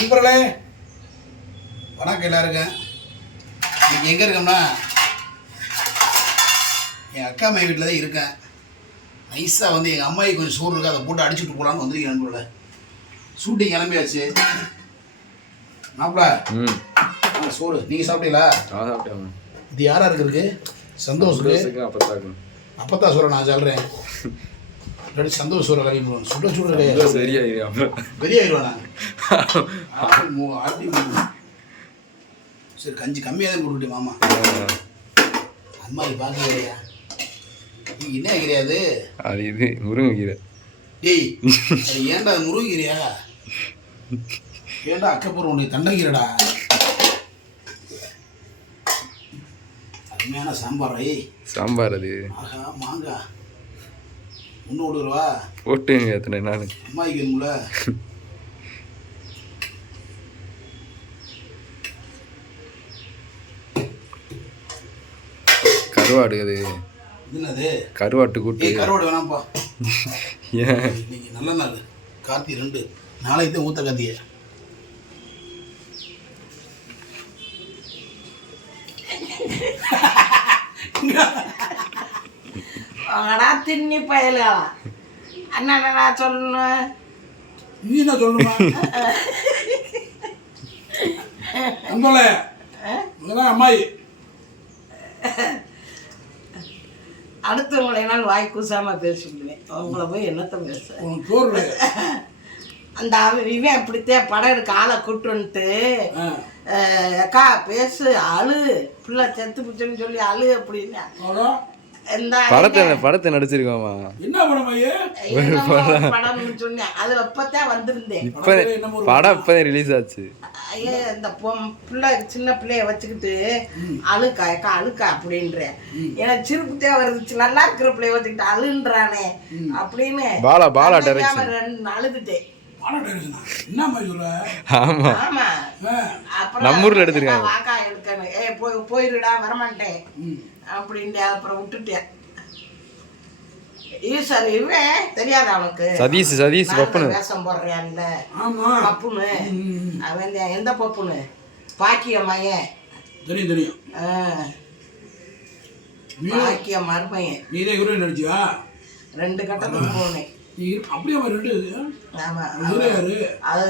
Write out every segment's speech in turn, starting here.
நண்பர்களே வணக்கம் எல்லாருக்கும். இன்னைக்கு எங்கே இருக்கோம்னா என் அக்கா அம்மா வீட்டில் தான் இருக்கேன். நைஸாக வந்து எங்கள் அம்மாவுக்கு கொஞ்சம் சோறு இருக்குது, அதை போட்டு அடிச்சுட்டு போகலான்னு வந்துருக்கேன் நண்பர்களே. ஷூட்டிங் கிளம்பியாச்சு. மாப்பிள்ள சோறு நீங்கள் சாப்பிட்டீங்களா? சாப்பிட்டேன். இது யாரா இருக்கு? சந்தோஷத்துக்கு அப்பத்தான் சொல்கிறேன். நான் சொல்கிறேன் இல்லாட்டி சந்தோஷ் சூற கறி சுட சுட பெரியாயிருவானா? சரி கஞ்சி கம்மியாக தான் போட்டுக்கிட்டே மாமா. அம்மா இது பார்க்கலையா? நீ என்ன கிடையாது அது இது முருங்கைக்கீரை. டேய் அது ஏன்டா அது முருங்கைக்கீரையா? ஏன்டா அக்கப்பூர்வம் உன்னை தண்டங்கீரடா. அருமையான சாம்பார். சாம்பார் அது. ஆஹா மாங்காய் ஒன்று விடுவா போட்டுங்க எத்தனை நாள் அம்மாய்க்கு வேணும்ல. கருவாடு அது என்னது? கருவாட்டு கூட்டு. கருவாடு வேணாம்ப்பா. ஏன் இன்னைக்கு நல்ல நாள், கார்த்தி 2 நாளைக்கு தான் ஊத்த கார்த்திய. தின்னி பயலா அண்ணா சொல்லணும். நீ என்ன சொல்லணுமா? அம்மாயி அடுத்தவங்களை என்னால் வாய் கூசாம பேசிடுவேன். அவங்கள போய் என்னத்த பேச? அந்த இவன் அப்படித்தான் படம் எடுக்க ஆளை கூட்டு வந்துட்டு அக்கா பேசு அழு பிள்ளை செத்து பிடிச்சுன்னு சொல்லி அழு அப்படின்னு படத்தை நடிச்சிருக்கோமா? என்ன படம்னு சொன்னேன். அது அப்பதான் வந்திருந்தேன். படம் இப்பதான் ரிலீஸ் ஆச்சு. இந்த பிள்ளை சின்ன பிள்ளைய வச்சுக்கிட்டு அழுக்கா அக்கா அழுக்கா அப்படின்றேன். எனக்கு சிரிப்புத்தே வருது. நல்லா இருக்கிற பிள்ளைய வச்சுக்கிட்டு அழுன்றானே அப்படின்னு அழுதுட்டேன். வாக்கா எடுக்கணும் போயிருடா வரமாட்டேன் அப்படின்னு அப்புறம் விட்டுட்டேன். ஈஸ்வர் இவன் தெரியாத அவனுக்கு சதீஷ் பப்புனு வேஷம் போடுறான்ல பப்புனு. அவன் எந்த பப்புனு? பாக்கிய மையன். தெரியும் தெரியும். பாக்கிய மருமையன். நீ தான் ஹீரோயின் நடிச்சியா? 2 கட்டத்துக்கு போனேன். அப்படியே 2. ஆமா அது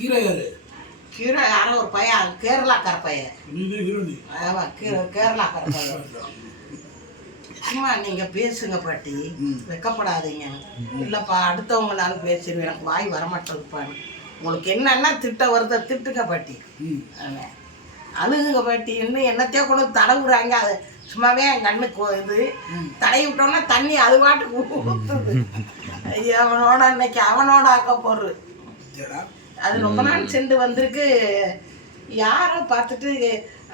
ஹீரோ யாரு? ஹீரோ யாரோ ஒரு பையன், கேரளாக்கார பையன். ஆமா கேரளாக்கார பையன். சும்மா நீங்க பேசுங்க பாட்டி, வெக்கப்படாதீங்க. இல்லப்பா அடுத்தவங்களாலும் பேசிடுவேன், எனக்கு வாய் வரமாட்டேதுப்பான்னு. உங்களுக்கு என்னன்னா திட்ட வருத திட்டுங்க பாட்டி, அழுகுங்க பாட்டி. இன்னும் என்னத்தையோ கூட தடவுறாங்க. அது சும்மாவே என் கண்ணுக்கு இது தடவி விட்டோம்னா தண்ணி அது பாட்டுக்கு ஊற்றுது. அவனோட இன்னைக்கு அவனோட ஆக்க போடுறது. அது ரொம்ப நாள் சென்று வந்திருக்கு. யாரோ பார்த்துட்டு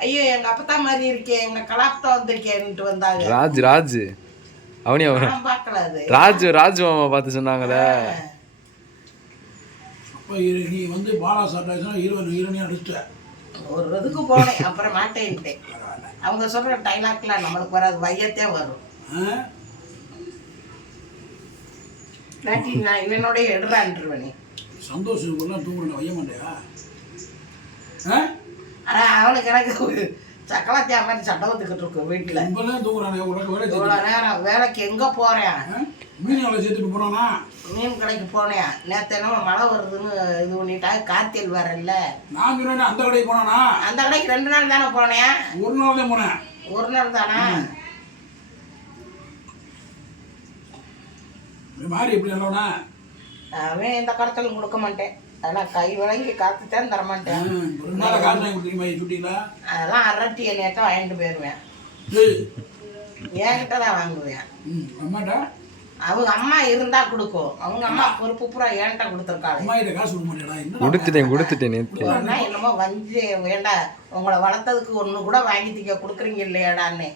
ஐயோ எங்க அப்பத்தா மாதிரி இருக்கேன், எங்க கலாப்தா வந்திருக்கேன்ட்டு வந்தாங்க. ராஜ் அவனே பார்க்கல. அது ராஜ் மாமா பார்த்து சொன்னாங்களே. அப்போ நீ வந்து பாலா சாப்பிட்டா ஹீரோயினே அடிச்சிட்ட. ஒரு இதுக்கு போனேன், அப்புறம் மாட்டேன்ட்டேன். அவங்க சொல்ற டைலாக்லாம் நம்மளுக்கு வராது, வையத்தே வரும். நான் இவனோட எடுறான்ருவனே. சந்தோஷம் தூங்குறேன் வைய மாட்டேயா? ஆனால் அவனுக்கு எனக்கு சக்கலாத்தியா மாதிரி சட்டை வந்துக்கிட்டு இருக்கும் வீட்டில். இவ்வளோ நேரம் வேலைக்கு எங்கே போகிறேன்? மீன் வேலை சேர்த்துட்டு போனானா? மீன் கடைக்கு போனேன். நேற்று என்ன மழை வருதுன்னு இது பண்ணிட்டாங்க, காய்ச்சல் வேற இல்லை. நான் சொன்னேன் அந்த கடைக்கு போனானா? அந்த கடைக்கு 2 நாள் தானே போனேன். 1 நாள் தான் போனேன். 1 நாள் தானே? மாறி எப்படி இல்லைனா அவன் எந்த கடத்தலும் கொடுக்க மாட்டேன். அதெல்லாம் கை வழங்கி காத்துத்தான் தரமாட்டேன். அதெல்லாம் அரட்டி எண்ணெயத்தான் வாங்கிட்டு போயிடுவேன். என்கிட்ட தான் வாங்குவேன். அவங்க அம்மா இருந்தா கொடுக்கும். அவங்க அம்மா பொறுப்பு பூரா என்கிட்ட கொடுத்துருக்காங்க. கொடுத்துட்டேன். என்னமோ வஞ்சி வேண்டா, உங்களை வளர்த்ததுக்கு ஒன்று கூட வாங்கி திக்க கொடுக்குறீங்க இல்லையாடான்னு.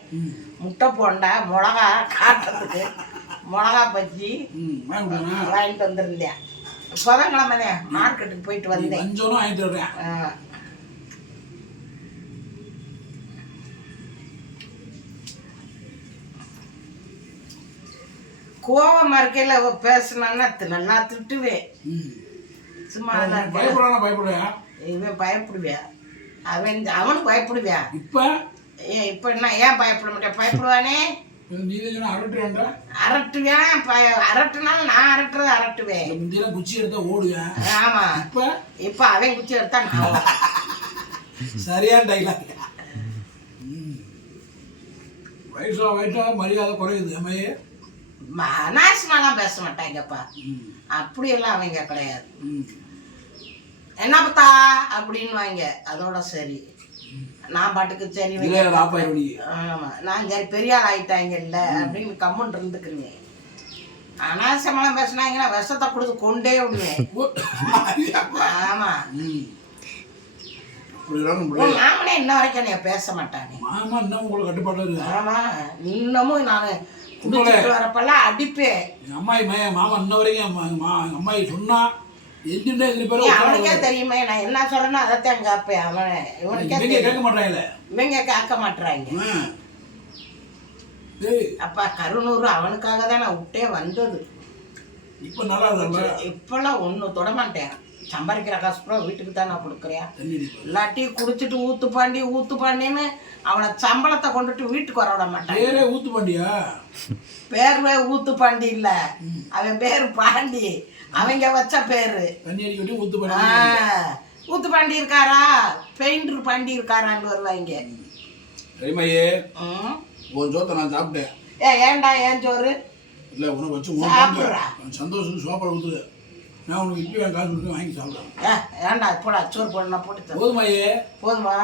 முட்டை போண்டா மிளகா காட்டுறதுக்கு மிளகா பஜ்ஜி வாங்கிட்டு வந்திருந்தேன். புதன்கிழமை மார்க்கெட்டுக்கு போயிட்டு வந்தேன். கோவமா இருக்கையில பேசினா நல்லா திட்டுவேன். சும்மா தான் பயப்படுறானா பயப்படுறியா? இவன் பயப்படுவியா? அவனுக்கு பயப்படுவியா? இப்போ இப்போ என்ன ஏன் பயப்பட மாட்டேன்? பயப்படுவானே. நீ தான் அரட்டுவேன்டா. அரட்டுவேன். அரட்டுனாலும் நான் அரட்டுறது அரட்டுவேன். முந்தியெல்லாம் குச்சி எடுத்தா ஓடுவேன். ஆமா. இப்போ அவன் குச்சி எடுத்தா நான் சரியான டைலாக். வயசா மரியாதை குறையுது. அம்மையே அனாவசியமாலாம் பேச மாட்டாங்கப்பா. அப்படியெல்லாம் அவங்க கிடையாது. என்ன பார்த்தா அப்படின்னு வாங்க, அதோட சரி. நான் பாட்டுக்கு சரி ஆமா நான் சரி பெரிய ஆள் ஆயிட்டாங்கல்ல அப்படின்னு கம்முன்னு இருந்துக்கிறீங்க. அனாவசியமெல்லாம் பேசினாங்கன்னா விஷத்தை கொடுத்து கொண்டே விடுவேன். ஆமா மாமனே இன்ன வரைக்கும் நீ பேச மாட்டாங்க. மாமா இன்னும் உங்களுக்கு கட்டுப்பாடு. ஆமா இன்னமும் நான் குடிச்சிட்டு வரப்பெல்லாம் அடிப்பேன். அம்மாயி மாமா இன்ன வரைக்கும் அம்மாயி சொன்னா அவனுக்கே தெரியுமே நான் என்ன சொல்றேன்னு அதைத்தான் கேட்பேன். அவன் இவனுக்கே கேட்க மாட்டாங்கல்ல, இவங்க கேட்க மாட்டாங்க. அப்பா கருணூறு அவனுக்காக தான் நான் விட்டே வந்தது. இப்போ நல்லா இப்பெல்லாம் ஒன்றும் தொட மாட்டேன். சம்பாதிக்கிற காசு கூட வீட்டுக்கு தான் நான் கொடுக்குறேன். இல்லாட்டி குடிச்சிட்டு ஊத்து பாண்டின்னு அவனை சம்பளத்தை கொண்டுட்டு வீட்டுக்கு வர விட மாட்டான். ஊத்து பாண்டியா? பேர்வே ஊத்து பாண்டி இல்ல, அவன் பேரு பாண்டி. அவங்க வச்ச பேரு ஊத்து பாண்டி இருக்காரா, பெயிண்டர் பாண்டி இருக்காரான்னு வருவாங்க. சரிமையே உன் சோத்தை நான் சாப்பிட்டேன். ஏன்டா ஏன் சோறு இல்லை உனக்கு வச்சு சந்தோஷம் சோப்பை ஊற்றுது. நான் உனக்கு இட்லி காசு கொடுத்து வாங்கி சாப்பிட்றேன். ஏன்டா போடா சோறு போட போட்டு போதுமாயே போதுமா?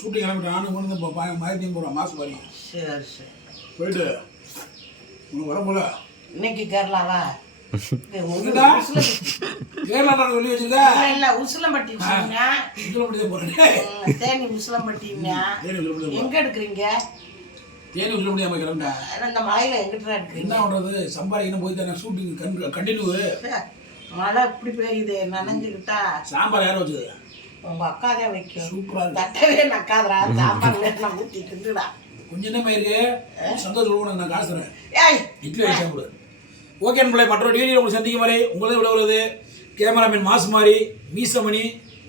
ஷூட்டிங் கிளம்பிட்டு நானும் கொண்டு மயத்தையும் போகிறேன் மாதம் பாருங்க. சரி சரி போயிட்டு உனக்கு வரம்போல இன்னைக்கு கேரளாவா? கேரளா சொல்லி வச்சிருக்கா? இல்ல உசிலம்பட்டி தேனி உசிலம்பட்டி. எங்க எடுக்கிறீங்க? தேனி உசிலம்பட்டி அம்மா கிளம்பிட்டா இந்த மலையில எங்கிட்ட இருக்கு. என்ன பண்றது, சம்பாதிக்கணும் போய் தானே ஷூட்டிங் கண்டினியூ. மழை இப்படி பெய்யுது நனைஞ்சுக்கிட்டா. சாம்பார் யாரும் வச்சது? உங்க அக்கா தான் வைக்கும். சூப்பரா தட்டவே நக்காதரா சாம்பார் நான் ஊத்தி கிண்டுடா. கொஞ்சம் என்ன இருக்கு சந்தோஷம். நான் காசு தரேன், இட்லி வச்சு சாப்பிடு. ஓகே நண்பர்களே, மற்றொரு வீடியோ உங்களுக்கு சந்திக்கும் வரை உங்களே விளைவுறது கேமராமேன் மாசுமாரி மீசமணி,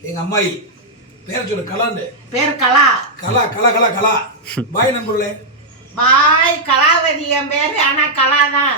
எங்கள் அம்மாயி பேர் சொல்லு கலாண்டு. பேர் கலா. கலா கலா கலா கலா. பாய் நண்பர்களே. பாய். கலாவதி என் பேரு, ஆனா கலா தான்.